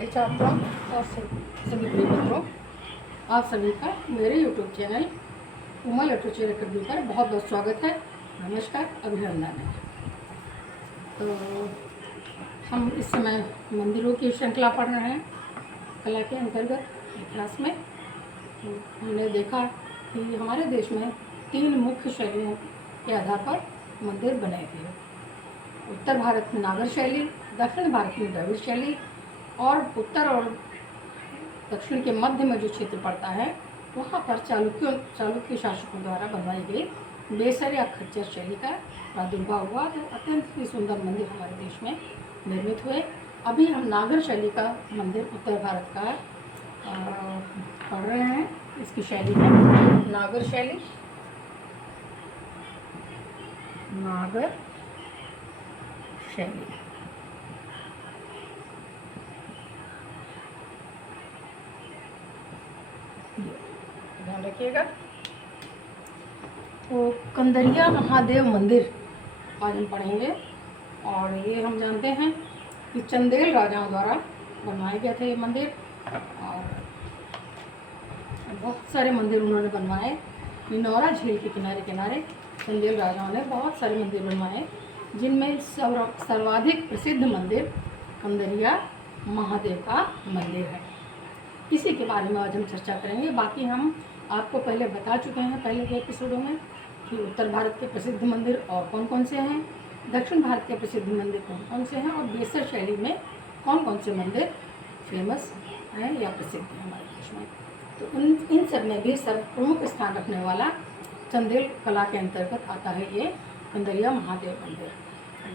छात्रों और सभी प्रिय मित्रों, आप सभी का मेरे YouTube channel Uma literature academy पर बहुत बहुत स्वागत है। नमस्कार, अभिनंदन है। तो हम इस समय मंदिरों की श्रृंखला पढ़ रहे हैं। कला के अंतर्गत क्लास में हमने देखा कि हमारे देश में 3 मुख्य शैलियों के आधार पर मंदिर बने थे। उत्तर भारत में नागर शैली, दक्षिण भारत में द्रविड़ शैली और उत्तर और दक्षिण के मध्य में जो क्षेत्र पड़ता है वहाँ पर चालुक्य शासकों द्वारा बनवाई गई बेसर या खच्चर शैली का प्रादुर्भाव हुआ। तो अत्यंत ही सुंदर मंदिर हमारे देश में निर्मित हुए। अभी हम नागर शैली का मंदिर उत्तर भारत का पढ़ रहे हैं। इसकी शैली है नागर शैली। नागर शैली ध्यान रखिएगा। तो कंदरिया महादेव मंदिर आज हम पढ़ेंगे और ये हम जानते हैं कि चंदेल राजाओं द्वारा बनवाए गए थे ये मंदिर। और बहुत सारे मंदिर उन्होंने बनवाए। निनौरा झील के किनारे किनारे चंदेल राजाओं ने बहुत सारे मंदिर बनवाए, जिनमें सर्वाधिक प्रसिद्ध मंदिर कंदरिया महादेव का मंदिर है। इसी के बारे में आज हम चर्चा करेंगे। बाकी हम आपको पहले बता चुके हैं पहले के एपिसोडों में कि उत्तर भारत के प्रसिद्ध मंदिर और कौन कौन से हैं, दक्षिण भारत के प्रसिद्ध मंदिर कौन कौन से हैं और बेसर शैली में कौन कौन से मंदिर फेमस हैं या प्रसिद्ध हैं हमारे देश में। तो इन सब में भी प्रमुख स्थान रखने वाला चंदेल कला के अंतर्गत आता है ये कंदरिया महादेव मंदिर।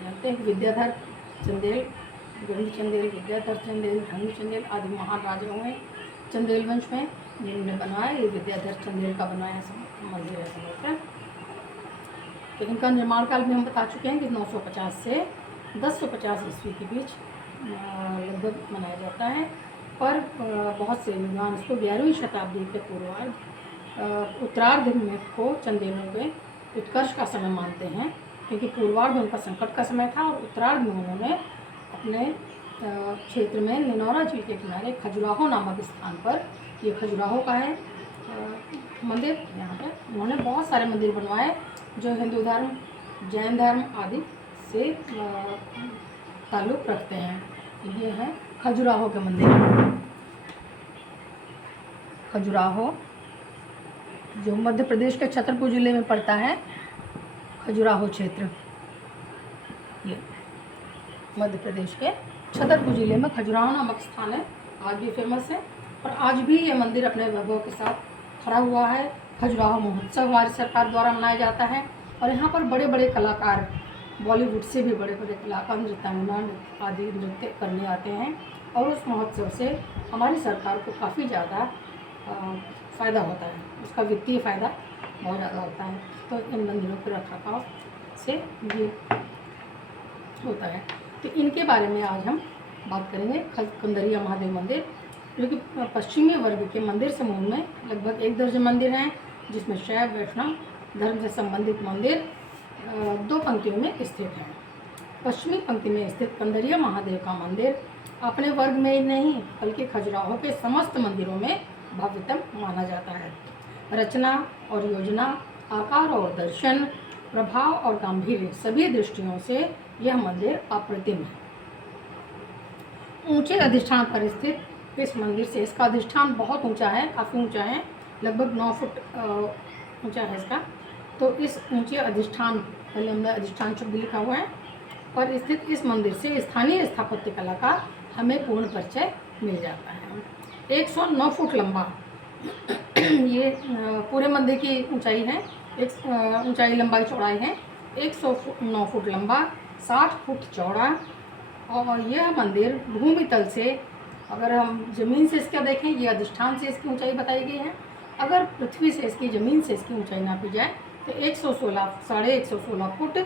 जानते हैं विद्याधर चंदेल, गंध चंदेल, विद्याधर चंदेल, धनु चंदेल आदि महान राजा हुए चंदेल वंश में, जिन्होंने बनवाया। ये विद्याधर चंदेल का बनाया मंदिर है समझकर। तो इनका निर्माण काल में हम बता चुके हैं कि 950 से 1050 ईस्वी के बीच लगभग मनाया जाता है। पर बहुत से विद्वान इसको 11वीं शताब्दी के पूर्वार्ध उत्तरार्ध में को चंदेलों के उत्कर्ष का समय मानते हैं, क्योंकि पूर्वार्ध उनका संकट का समय था और उत्तरार्ध में उन्होंने अपने क्षेत्र में निनौरा झील के किनारे खजुराहो नामक स्थान पर, ये खजुराहो का है मंदिर, यहाँ पर उन्होंने बहुत सारे मंदिर बनवाए जो हिंदू धर्म, जैन धर्म आदि से ताल्लुक़ रखते हैं। ये है खजुराहो के मंदिर। खजुराहो जो मध्य प्रदेश के छतरपुर जिले में पड़ता है, खजुराहो क्षेत्र ये मध्य प्रदेश के छतरपुर जिले में खजुराहो नामक स्थान है। आज भी फेमस है और आज भी ये मंदिर अपने वैभव के साथ खड़ा हुआ है। खजुराहो महोत्सव हमारी सरकार द्वारा मनाया जाता है और यहाँ पर बड़े बड़े कलाकार, बॉलीवुड से भी बड़े बड़े कलाकार, नृत्यांगना आदि नृत्य करने आते हैं और उस महोत्सव से हमारी सरकार को काफ़ी ज़्यादा फ़ायदा होता है। उसका वित्तीय फ़ायदा बहुत ज़्यादा होता है। तो इन मंदिरों के रखरखाव से ये होता है। तो इनके बारे में आज हम बात करेंगे। कंदरिया महादेव मंदिर जो कि पश्चिमी वर्ग के मंदिर समूह में लगभग 1 दर्जन मंदिर हैं, जिसमें शैव वैष्णव धर्म से संबंधित मंदिर 2 पंक्तियों में स्थित है। पश्चिमी पंक्ति में स्थित कंदरिया महादेव का मंदिर अपने वर्ग में ही नहीं बल्कि खजुराहो के समस्त मंदिरों में भव्यतम माना जाता है। रचना और योजना, आकार और दर्शन, प्रभाव और गांधीर्य सभी दृष्टियों से यह मंदिर अप्रतिम है। ऊंचे अधिष्ठान पर स्थित इस मंदिर से, इसका अधिष्ठान बहुत ऊंचा है, काफ़ी ऊंचा है, लगभग 9 फुट ऊंचा है इसका। तो इस ऊंचे अधिष्ठान, पहले हमने अधिष्ठान शब्द लिखा हुआ है, पर स्थित इस मंदिर से स्थानीय स्थापत्य कला का हमें पूर्ण परिचय मिल जाता है। 109 फुट लंबा ये पूरे मंदिर की ऊंचाई है। एक ऊंचाई लंबाई चौड़ाई है 109 फुट लंबा, 60 फुट चौड़ा। और यह मंदिर भूमि तल से, अगर हम ज़मीन से इसका देखें, ये अधिष्ठान से इसकी ऊंचाई बताई गई है। अगर पृथ्वी से इसकी, ज़मीन से इसकी ऊंचाई नापी जाए तो 116 फुट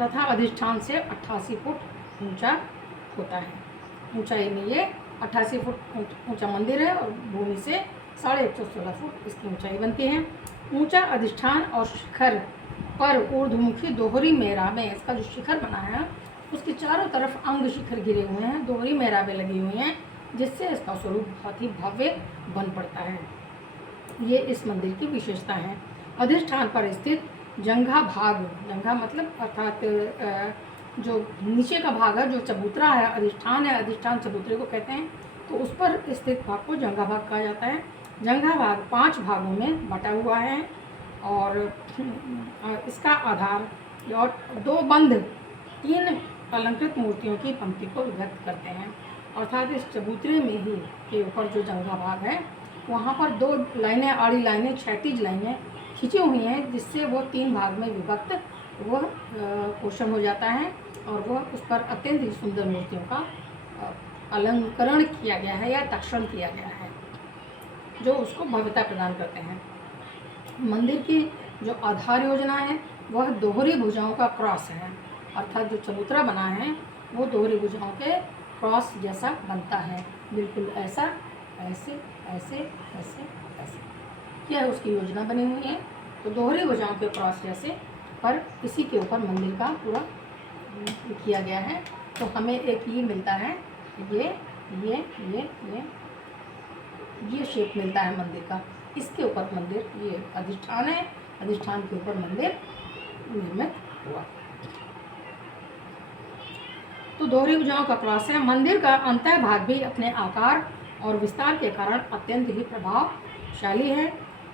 तथा अधिष्ठान से 88 फुट ऊंचा होता है। ऊंचाई में ये 88 फुट ऊंचा मंदिर है और भूमि से 116 फुट इसकी ऊंचाई बनती है। ऊंचा अधिष्ठान और शिखर पर ऊर्ध्वमुखी दोहरी मेहराबें, इसका जो शिखर बना है उसके चारों तरफ अंग शिखर घिरे हुए हैं, दोहरी मेहराबें लगी हुई हैं जिससे इसका स्वरूप बहुत ही भव्य बन पड़ता है। ये इस मंदिर की विशेषता है। अधिष्ठान पर स्थित जंघा भाग, जंघा मतलब अर्थात जो नीचे का भाग है, जो चबूतरा है, अधिष्ठान है, अधिष्ठान चबूतरे को कहते हैं, तो उस पर स्थित भाग को जंघा भाग कहा जाता है। जंघा भाग 5 भागों में बटा हुआ है और इसका आधार और 2 बंध 3 अलंकृत मूर्तियों की पंक्ति को व्यक्त करते हैं। अर्थात इस चबूतरे में ही के ऊपर जो जंघा भाग है वहाँ पर 2 लाइनें, आड़ी लाइनें, क्षैतिज लाइनें खींची हुई हैं, जिससे वो 3 भाग में विभक्त वह पोषण हो जाता है और वह उस पर अत्यंत ही सुंदर मूर्तियों का अलंकरण किया गया है या तक्षण किया गया है, जो उसको भव्यता प्रदान करते हैं। मंदिर की जो आधार योजना है वह दोहरी भुजाओं का क्रॉस है, अर्थात जो चबूतरा बना है वो दोहरी भुजाओं के क्रॉस जैसा बनता है, बिल्कुल ऐसा, ऐसे ऐसे ऐसे ऐसे, यह उसकी योजना बनी हुई है। तो दोहरी भुजाओं के क्रॉस जैसे पर इसी के ऊपर मंदिर का पूरा किया गया है। तो हमें एक ये मिलता है, ये शेप मिलता है मंदिर का। इसके ऊपर मंदिर, ये अधिष्ठान है, अधिष्ठान के ऊपर मंदिर निर्मित हुआ। तो दोहरी भुजाओं का क्रॉस है। मंदिर का अंतः भाग भी अपने आकार और विस्तार के कारण अत्यंत ही प्रभावशाली है।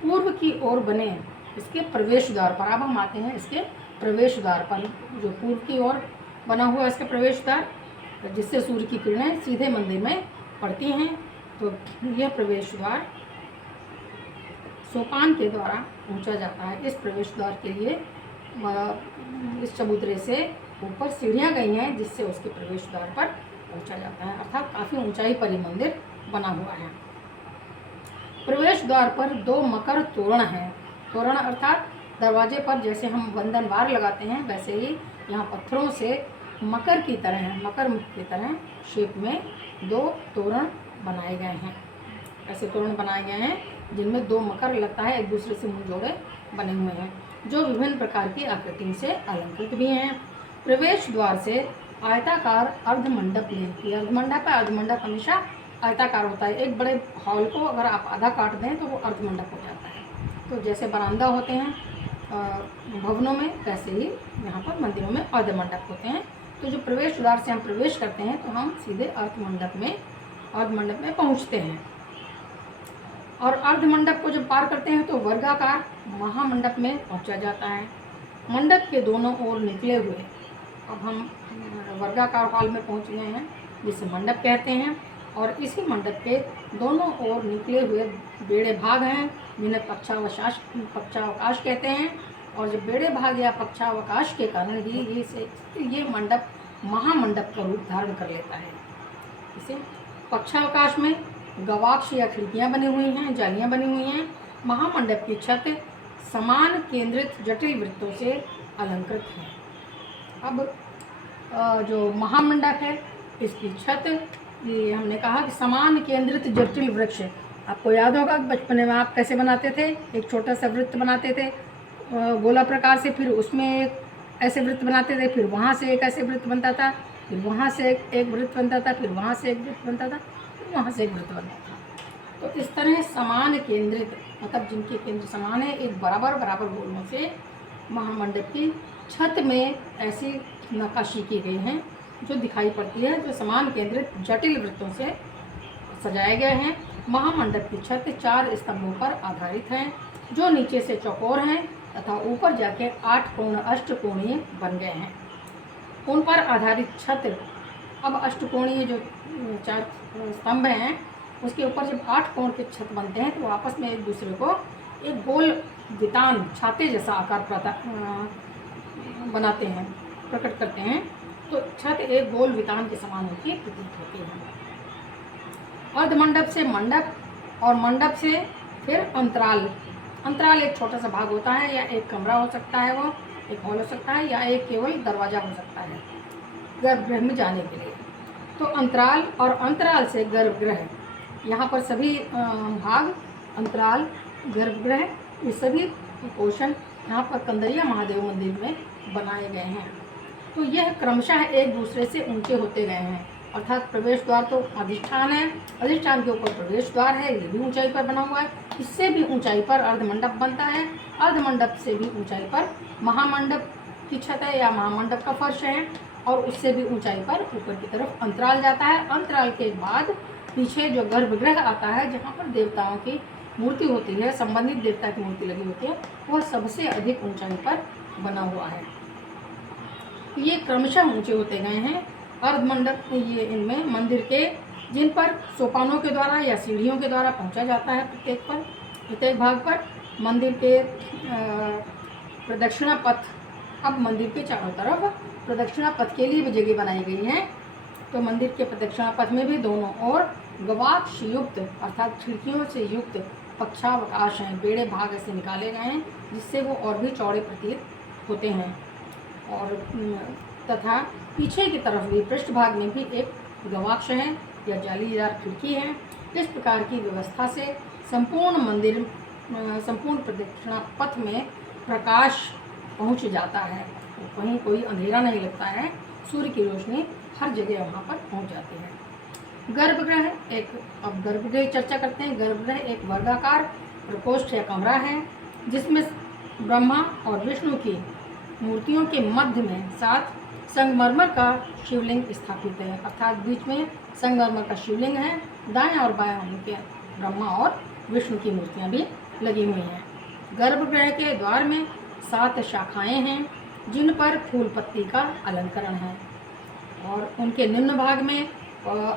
पूर्व की ओर बने इसके प्रवेश द्वार पर, अब हम आते हैं इसके प्रवेश द्वार पर, जो पूर्व की ओर बना हुआ इसका प्रवेश द्वार, जिससे सूर्य की किरणें सीधे मंदिर में पड़ती हैं। तो यह प्रवेश द्वार सोपान के द्वारा पहुंचा जाता है। इस प्रवेश द्वार के लिए इस चबूतरे से ऊपर सीढ़ियाँ गई हैं, जिससे उसके प्रवेश द्वार पर पहुंचा जाता है, अर्थात काफ़ी ऊंचाई पर ही मंदिर बना हुआ है। प्रवेश द्वार पर 2 मकर तोरण हैं। तोरण अर्थात दरवाजे पर जैसे हम बंधन वार लगाते हैं, वैसे ही यहाँ पत्थरों से मकर की तरह, मकर की तरह शेप में 2 तोरण बनाए गए हैं। ऐसे तोरण बनाए गए हैं जिनमें 2 मकर लगता है, एक दूसरे से मुंह जोड़े बने हुए हैं, जो विभिन्न प्रकार की आकृति से अलंकृत भी हैं। प्रवेश द्वार से आयताकार अर्धमंडप में, अर्धमंडप है, अर्धमंडप हमेशा आयताकार होता है। एक बड़े हॉल को अगर आप आधा काट दें तो वो अर्धमंडप हो जाता है। तो जैसे बरामदा होते हैं भवनों में, वैसे ही यहाँ पर मंदिरों में अर्धमंडप होते हैं। तो जो प्रवेश द्वार से हम प्रवेश करते हैं तो हम सीधे अर्धमंडप में पहुँचते हैं। और अर्धमंडप को जब पार करते हैं तो वर्गाकार महामंडप में पहुँचा जाता है। मंडप के दोनों ओर निकले हुए, अब हम वर्गाकार हॉल में पहुँच गए हैं, जिसे मंडप कहते हैं। और इसी मंडप के दोनों ओर निकले हुए बेड़े भाग हैं, जिन्हें पक्षावकाश कहते हैं। और जब बेड़े भाग या पक्षावकाश के कारण ही ये मंडप महामंडप का रूप धारण कर लेता है। इसे पक्षावकाश में गवाक्ष या खिड़कियाँ बनी हुई हैं, जालियाँ बनी हुई हैं। महामंडप की छत समान केंद्रित जटिल वृत्तों से अलंकृत है। अब जो महामंडप है इसकी छत, ये हमने कहा कि समान केंद्रित जटिल वृक्ष, आपको याद होगा बचपन में आप कैसे बनाते थे, एक छोटा सा वृत्त बनाते थे गोला प्रकार से, फिर उसमें एक ऐसे वृत्त बनाते थे, फिर वहाँ से एक ऐसे वृत्त बनता था, फिर वहाँ से एक वृत्त बनता था, फिर वहाँ से एक वृत्त बनता था, फिर वहाँ से एक वृत्त बनता था। तो इस तरह समान केंद्रित, मतलब जिनके केंद्र समान है, एक बराबर गोलों से महामंडप की छत में ऐसी नक्काशी की गई है जो दिखाई पड़ती है, जो समान केंद्रित जटिल वृत्तों से सजाए गए हैं। महामंडप की छत 4 स्तंभों पर आधारित है, जो नीचे से चौकोर हैं तथा ऊपर जाके 8 कोण अष्टकोणीय बन गए हैं। उन पर आधारित छत, अब अष्टकोणीय जो 4 स्तंभ हैं, उसके ऊपर जब 8 कोण के छत बनते हैं तो आपस में एक दूसरे को एक गोल वितान, छाते जैसा आकार बनाते हैं, प्रकट करते हैं। तो छत एक गोल वितान के समान होती है, प्रतीत होती है। अर्धमंडप से मंडप और मंडप से फिर अंतराल। अंतराल एक छोटा सा भाग होता है, या एक कमरा हो सकता है, वो एक हॉल हो सकता है, या एक केवल दरवाज़ा हो सकता है गर्भगृह में जाने के लिए। तो अंतराल और अंतराल से गर्भगृह, यहाँ पर सभी भाग, अंतराल, गर्भगृह, ये सभी पोषण यहाँ पर कंदरिया महादेव मंदिर में बनाए गए हैं। तो यह क्रमशः एक दूसरे से ऊंचे होते गए हैं। अर्थात प्रवेश द्वार तो अधिष्ठान है, अधिष्ठान के ऊपर प्रवेश द्वार है, ये भी ऊंचाई पर बना हुआ है। इससे भी ऊंचाई पर अर्धमंडप बनता है, अर्धमंडप से भी ऊंचाई पर महामंडप की छत है या महामंडप का फर्श है, और उससे भी ऊंचाई पर ऊपर की तरफ अंतराल जाता है। अंतराल के बाद पीछे जो गर्भगृह आता है, जहाँ पर देवताओं की मूर्ति होती है, संबंधित देवता की मूर्ति लगी होती है, वह सबसे अधिक ऊंचाई पर बना हुआ है। ये क्रमशः ऊंचे होते गए हैं। अर्धमंडप ये इनमें मंदिर के जिन पर सोपानों के द्वारा या सीढ़ियों के द्वारा पहुंचा जाता है, प्रत्येक भाग पर मंदिर के प्रदक्षिणा पथ, अब मंदिर के चारों तरफ प्रदक्षिणा पथ के लिए भी जगह बनाई गई है। तो मंदिर के प्रदक्षिणा पथ में भी दोनों ओर गवाक्ष युक्त अर्थात खिड़कियों से युक्त पक्षावकाश हैं, बेड़े भाग ऐसे निकाले गए हैं जिससे वो और भी चौड़े प्रतीत होते हैं। और तथा पीछे की तरफ भी पृष्ठभाग में भी एक गवाक्ष है या जालीदार खिड़की है। इस प्रकार की व्यवस्था से संपूर्ण मंदिर, संपूर्ण प्रदक्षिणा पथ में प्रकाश पहुंच जाता है, कहीं कोई अंधेरा नहीं लगता है, सूर्य की रोशनी हर जगह वहाँ पर पहुंच जाती है। गर्भगृह एक, अब गर्भगृह चर्चा करते हैं। गर्भगृह एक वर्गाकार प्रकोष्ठ या कमरा है जिसमें ब्रह्मा और विष्णु की मूर्तियों के मध्य में 7 संगमरमर का शिवलिंग स्थापित है, अर्थात बीच में संगमरमर का शिवलिंग है, दाएं और बाएं उनके ब्रह्मा और विष्णु की मूर्तियां भी लगी हुई हैं। गर्भगृह के द्वार में 7 शाखाएं हैं जिन पर फूल पत्ती का अलंकरण है, और उनके निम्न भाग में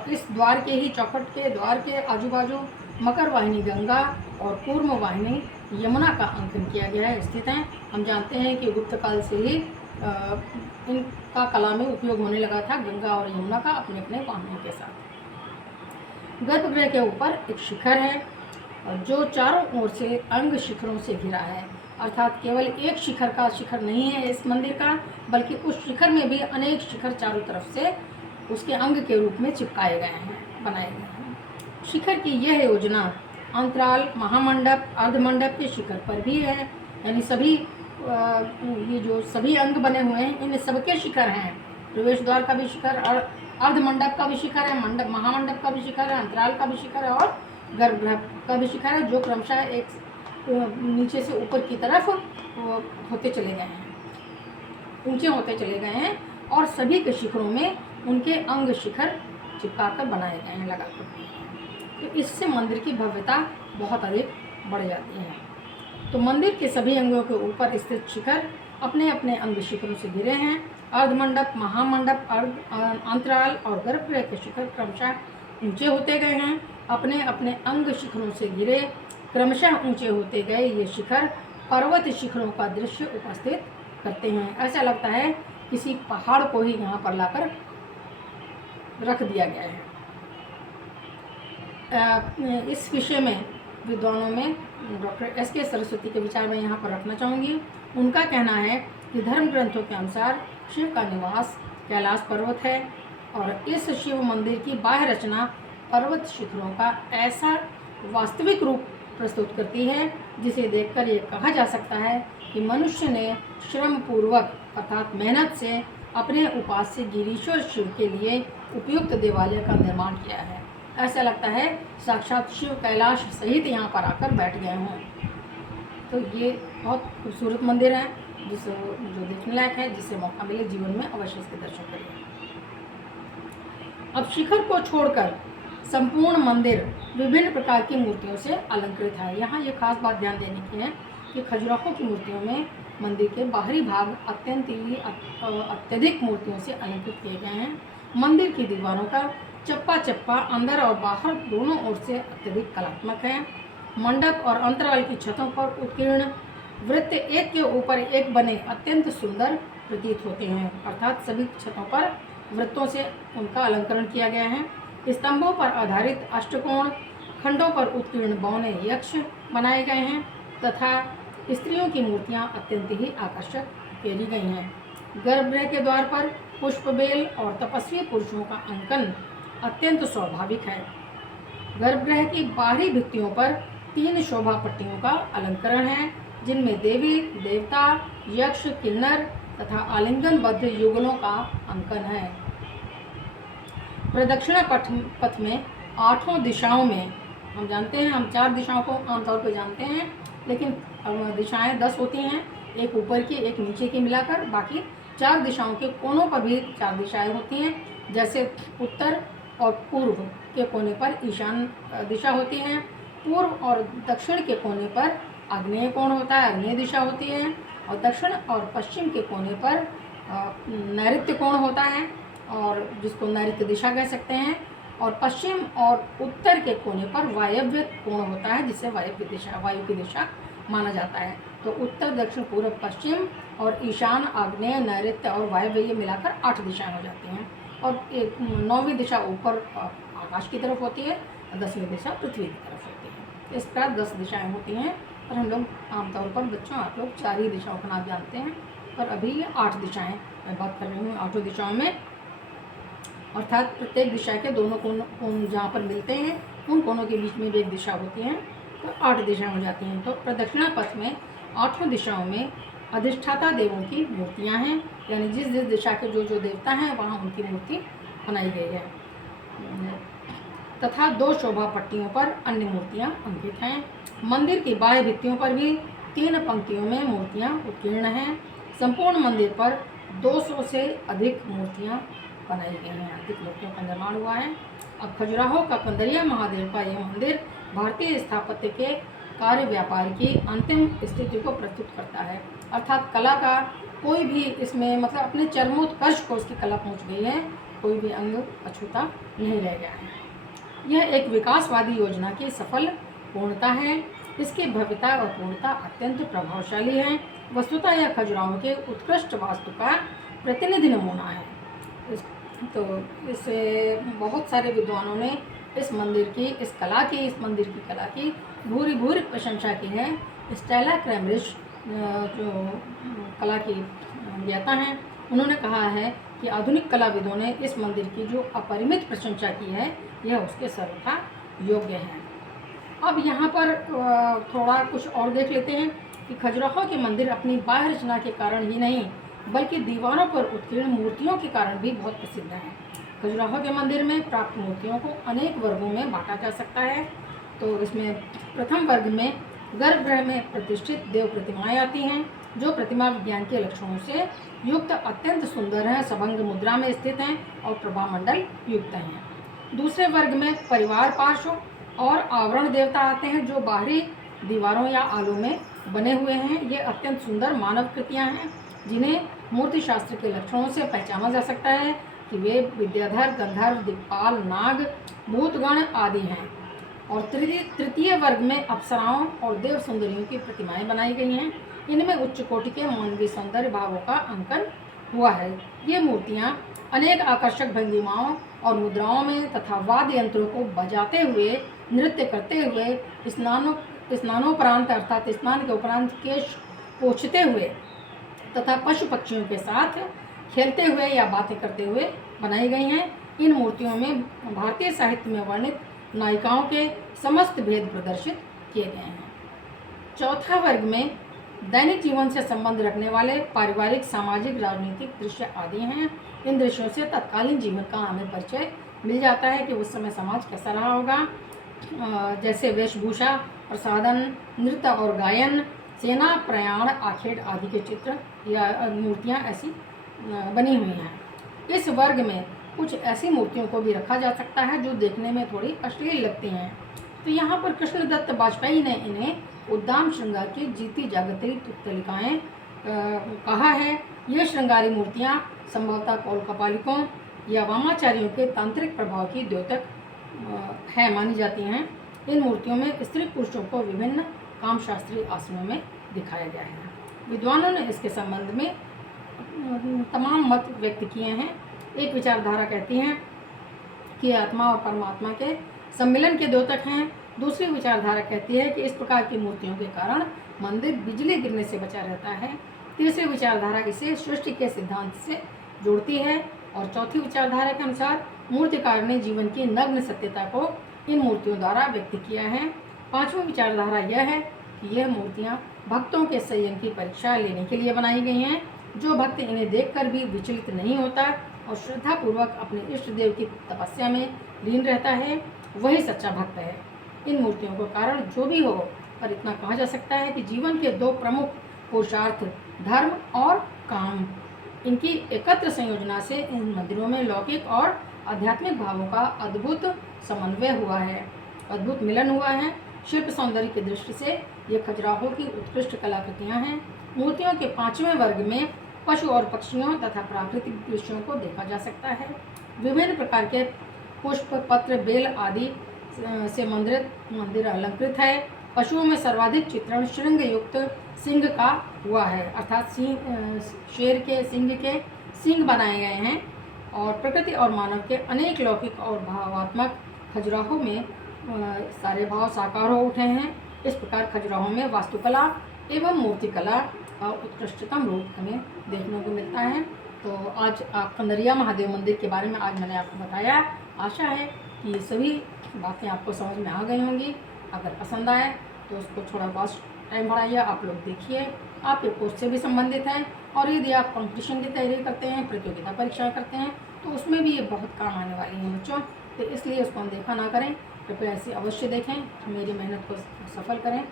इस द्वार के ही चौखट के द्वार के आजू बाजू मकर वाहिनी गंगा और कूर्म वाहिनी यमुना का अंकन किया गया है, स्थित हैं। हम जानते हैं कि गुप्त काल से ही इनका कला में उपयोग होने लगा था, गंगा और यमुना का अपने अपने वाहनों के साथ। गर्भगृह के ऊपर एक शिखर है जो चारों ओर से अंग शिखरों से घिरा है, अर्थात केवल एक शिखर का शिखर नहीं है इस मंदिर का, बल्कि उस शिखर में भी अनेक शिखर चारों तरफ से उसके अंग के रूप में चिपकाए गए हैं, बनाए गए हैं। शिखर की यह योजना अंतराल, महामंडप, अर्धमंडप के शिखर पर भी है, यानी सभी ये जो सभी अंग बने हुए हैं इन सबके शिखर हैं। प्रवेश द्वार का भी शिखर, अर्धमंडप का भी शिखर है, मंडप महामंडप का भी शिखर है, अंतराल का भी शिखर है और गर्भगृह का भी शिखर है, जो क्रमशः एक नीचे से ऊपर की तरफ होते चले गए हैं, ऊंचे होते चले गए हैं, और सभी के शिखरों में उनके अंग शिखर चिपकाकर बनाए गए हैं, लगाकर। तो इससे मंदिर की भव्यता बहुत अधिक बढ़ जाती है। तो मंदिर के सभी अंगों के ऊपर स्थित शिखर अपने अपने अंग शिखरों से घिरे हैं। अर्धमंडप, महामंडप, अंतराल और गर्भगृह के शिखर क्रमशः ऊंचे होते गए हैं, अपने अपने अंग शिखरों से घिरे क्रमशः ऊंचे होते गए ये शिखर पर्वत शिखरों का दृश्य उपस्थित करते हैं। ऐसा लगता है किसी पहाड़ को ही यहाँ पर लाकर रख दिया गया है। इस विषय में विद्वानों में डॉक्टर S.K. सरस्वती के विचार में यहाँ पर रखना चाहूँगी। उनका कहना है कि धर्म ग्रंथों के अनुसार शिव का निवास कैलाश पर्वत है, और इस शिव मंदिर की बाह्य रचना पर्वत शिखरों का ऐसा वास्तविक रूप प्रस्तुत करती है जिसे देखकर ये कहा जा सकता है कि मनुष्य ने श्रम पूर्वक अर्थात मेहनत से अपने उपास्य गिरीश्वर शिव के लिए उपयुक्त देवालय का निर्माण किया है। ऐसा लगता है साक्षात शिव कैलाश सहित यहाँ पर आकर बैठ गए हों। तो ये बहुत खूबसूरत मंदिर है जो देखने लायक है, जिससे मौका मिले जीवन में अवश्य इसके दर्शन करिए। अब शिखर को छोड़कर संपूर्ण मंदिर विभिन्न प्रकार की मूर्तियों से अलंकृत है। यहाँ ये खास बात ध्यान देने की है कि खजुराहो की मूर्तियों में मंदिर के बाहरी भाग अत्यधिक मूर्तियों से अलंकृत किए गए हैं। मंदिर की दीवारों का चप्पा चप्पा अंदर और बाहर दोनों ओर से अत्यधिक कलात्मक है। मंडप और अंतराल की छतों पर उत्कीर्ण वृत्त एक के ऊपर एक बने अत्यंत सुंदर प्रतीत होते हैं, अर्थात सभी छतों पर वृत्तों से उनका अलंकरण किया गया है। स्तंभों पर आधारित अष्टकोण खंडों पर उत्कीर्ण बौने यक्ष बनाए गए हैं तथा स्त्रियों की मूर्तियां अत्यंत ही आकर्षक उकेरी गई हैं। गर्भगृह के द्वार पर पुष्पबेल और तपस्वी पुरुषों का अंकन अत्यंत स्वाभाविक है। गर्भगृह की बाहरी भित्तियों पर 3 शोभा पट्टियों का अलंकरण है, जिनमें देवी देवता यक्ष किन्नर तथा आलिंगनबद्ध युगलों का अंकन है। प्रदक्षिणा पथ में 8 दिशाओं में, हम जानते हैं, हम 4 दिशाओं को आमतौर पर जानते हैं, लेकिन दिशाएं 10 होती हैं, एक ऊपर की एक नीचे की मिलाकर, बाकी 4 दिशाओं के कोनों पर भी 4 दिशाएं होती हैं। जैसे उत्तर और पूर्व के कोने पर ईशान दिशा होती है, पूर्व और दक्षिण के कोने पर आग्नेय कोण होता है, आग्नेय दिशा होती है, और दक्षिण और पश्चिम के कोने पर नैऋत्य कोण होता है, और जिसको नैऋत्य दिशा कह सकते हैं, और पश्चिम और उत्तर के कोने पर वायव्य कोण होता है, जिसे वायु की दिशा माना जाता है। तो उत्तर, दक्षिण, पूर्व, पश्चिम और ईशान, आग्नेय, नैऋत्य और वायव्य, ये मिलाकर 8 दिशाएं हो जाती हैं। और 9वीं दिशा ऊपर आकाश की तरफ होती है, और 10वीं दिशा पृथ्वी की तरफ होती है। इस प्रकार 10 दिशाएं होती हैं, और हम लोग आमतौर पर, बच्चों आप लोग 4 ही दिशाओं का नाम जानते हैं, पर अभी ये 8 दिशाएं मैं बात कर रही हूँ। 8 दिशाओं में अर्थात प्रत्येक दिशा के दोनों कोण जहाँ पर मिलते हैं, उन कोनों के बीच में भी एक दिशा होती है, तो 8 दिशाएं हो जाती हैं। तो प्रदक्षिणा पथ में 8 दिशाओं में अधिष्ठाता देवों की मूर्तियां हैं, यानी जिस जिस दिशा के जो जो देवता हैं वहाँ उनकी मूर्ति बनाई गई है, तथा 2 शोभा पट्टियों पर अन्य मूर्तियां अंकित हैं। मंदिर की बाह्य भित्तियों पर भी 3 पंक्तियों में मूर्तियां उत्कीर्ण हैं। संपूर्ण मंदिर पर 200 से अधिक मूर्तियां बनाई गई हैं, अधिक मूर्तियों का निर्माण हुआ है। अब खजुराहो का कंदरिया महादेव का यह मंदिर भारतीय स्थापत्य के कार्य व्यापार की अंतिम स्थिति को प्रस्तुत करता है, अर्थात कला का कोई भी इसमें, मतलब अपने चरमोत्कर्ष को इसकी कला पहुंच गई है, कोई भी अंग अछूता नहीं रह गया है। यह एक विकासवादी योजना की सफल पूर्णता है। इसकी भव्यता और पूर्णता अत्यंत प्रभावशाली है। वस्तुतः यह खजुराहो के उत्कृष्ट वास्तु का प्रतिनिधि नमूना है। तो इसे बहुत सारे विद्वानों ने इस मंदिर की, इस मंदिर की कला की भूरी भूरी प्रशंसा की है। स्टेला क्रैमरिश जो कला की ज्ञाता हैं, उन्होंने कहा है कि आधुनिक कलाविदों ने इस मंदिर की जो अपरिमित प्रशंसा की है, यह उसके सर्वथा योग्य है। अब यहाँ पर थोड़ा कुछ और देख लेते हैं कि खजुराहो के मंदिर अपनी बाह्य रचना के कारण ही नहीं, बल्कि दीवारों पर उत्कीर्ण मूर्तियों के कारण भी बहुत प्रसिद्ध है। खजुराहो के मंदिर में प्राप्त मूर्तियों को अनेक वर्गों में बांटा जा सकता है। तो इसमें प्रथम वर्ग में गर्भगृह में प्रतिष्ठित देव प्रतिमाएं आती हैं, जो प्रतिमा विज्ञान के लक्षणों से युक्त अत्यंत सुंदर हैं, सभंग मुद्रा में स्थित हैं और प्रभामंडल युक्त हैं। दूसरे वर्ग में परिवार पार्श्व और आवरण देवता आते हैं, जो बाहरी दीवारों या आलों में बने हुए हैं। ये अत्यंत सुंदर मानव कृतियाँ हैं, जिन्हें मूर्ति शास्त्र के लक्षणों से पहचाना जा सकता है कि वे विद्याधर, गंधर्व, दिक्पाल, नाग, भूतगण आदि हैं। और तृतीय वर्ग में अप्सराओं और देव सुंदरियों की प्रतिमाएं बनाई गई हैं। इनमें उच्च कोटि के मानवीय सौंदर्य भावों का अंकन हुआ है। ये मूर्तियां अनेक आकर्षक भंगिमाओं और मुद्राओं में तथा वाद्य यंत्रों को बजाते हुए, नृत्य करते हुए, स्नानोपरांत अर्थात स्नान के उपरांत केश पोंछते हुए तथा पशु पक्षियों के साथ खेलते हुए या बातें करते हुए बनाई गई हैं। इन मूर्तियों में भारतीय साहित्य में वर्णित नायिकाओं के समस्त भेद प्रदर्शित किए गए हैं। चौथा वर्ग में दैनिक जीवन से संबंध रखने वाले पारिवारिक, सामाजिक, राजनीतिक दृश्य आदि हैं। इन दृश्यों से तत्कालीन जीवन का हमें परिचय मिल जाता है कि उस समय समाज कैसा रहा होगा। जैसे वेशभूषा, प्रसाधन, नृत्य और गायन, सेना, प्रयाण, आखेट आदि के चित्र या मूर्तियाँ ऐसी बनी हुई हैं। इस वर्ग में कुछ ऐसी मूर्तियों को भी रखा जा सकता है जो देखने में थोड़ी अश्लील लगती हैं। तो यहाँ पर कृष्णदत्त वाजपेयी ने इन्हें उद्दाम श्रृंगार की जीती जागती तुतलिकाएँ कहा है। ये श्रृंगारी मूर्तियाँ संभवतः कौल कपालिकों या वामाचारियों के तांत्रिक प्रभाव की द्योतक है मानी जाती हैं। इन मूर्तियों में स्त्री पुरुषों को विभिन्न कामशास्त्रीय आसनों में दिखाया गया है। विद्वानों ने इसके संबंध में तमाम मत व्यक्त किए हैं। एक विचारधारा कहती है कि आत्मा और परमात्मा के सम्मिलन के द्योतक हैं। दूसरी विचारधारा कहती है कि इस प्रकार की मूर्तियों के कारण मंदिर बिजली गिरने से बचा रहता है। तीसरी विचारधारा इसे सृष्टि के सिद्धांत से जोड़ती है, और चौथी विचारधारा के अनुसार मूर्तिकार ने जीवन की नग्न सत्यता को इन मूर्तियों द्वारा व्यक्त किया है। पांचवी विचारधारा यह है कि यह मूर्तियाँ भक्तों के संयम की परीक्षा लेने के लिए बनाई गई हैं। जो भक्त इन्हें देखकर भी विचलित नहीं होता, और श्रद्धापूर्वक अपने इष्ट देव की तपस्या में लीन रहता है, वही सच्चा भक्त है। इन मूर्तियों का कारण जो भी हो, पर इतना कहा जा सकता है कि जीवन के दो प्रमुख पुरुषार्थ धर्म और काम, इनकी एकत्र संयोजना से इन मंदिरों में लौकिक और आध्यात्मिक भावों का अद्भुत समन्वय हुआ है, अद्भुत मिलन हुआ है। शिल्प सौंदर्य की दृष्टि से ये खजुराहो की उत्कृष्ट कलाकृतियाँ हैं। मूर्तियों के 5वें वर्ग में पशु और पक्षियों तथा प्राकृतिक दृश्यों को देखा जा सकता है। विभिन्न प्रकार के पुष्प, पत्र, बेल आदि से मंदिर अलंकृत है। पशुओं में सर्वाधिक चित्रण श्रृंग युक्त सिंह का हुआ है, अर्थात शेर के सिंह बनाए गए हैं। और प्रकृति और मानव के अनेक लौकिक और भावात्मक खजुराहो में सारे भाव साकार हो उठे हैं। इस प्रकार खजुराहो में वास्तुकला एवं मूर्तिकला का उत्कृष्टतम रूप हमें देखने को मिलता है। तो आज कंदरिया महादेव मंदिर के बारे में आज मैंने आपको बताया। आशा है कि ये सभी बातें आपको समझ में आ गई होंगी। अगर पसंद आए तो उसको थोड़ा बहुत टाइम बढ़ाइए, आप लोग देखिए। आपके कोर्स से भी संबंधित है, और यदि आप कंपटीशन की तैयारी करते हैं, प्रतियोगिता परीक्षाएं करते हैं, तो उसमें भी ये बहुत काम आने वाली हैं बच्चों। तो इसलिए उसको अनदेखा ना करें, कृपया ऐसे अवश्य देखें, मेरी मेहनत को सफल करें।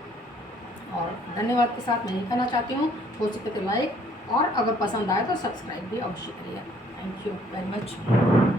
और धन्यवाद के साथ मैं ये कहना चाहती हूँ, हो सके तो लाइक, और अगर पसंद आए तो सब्सक्राइब भी अवश्य करिए। Thank you very much.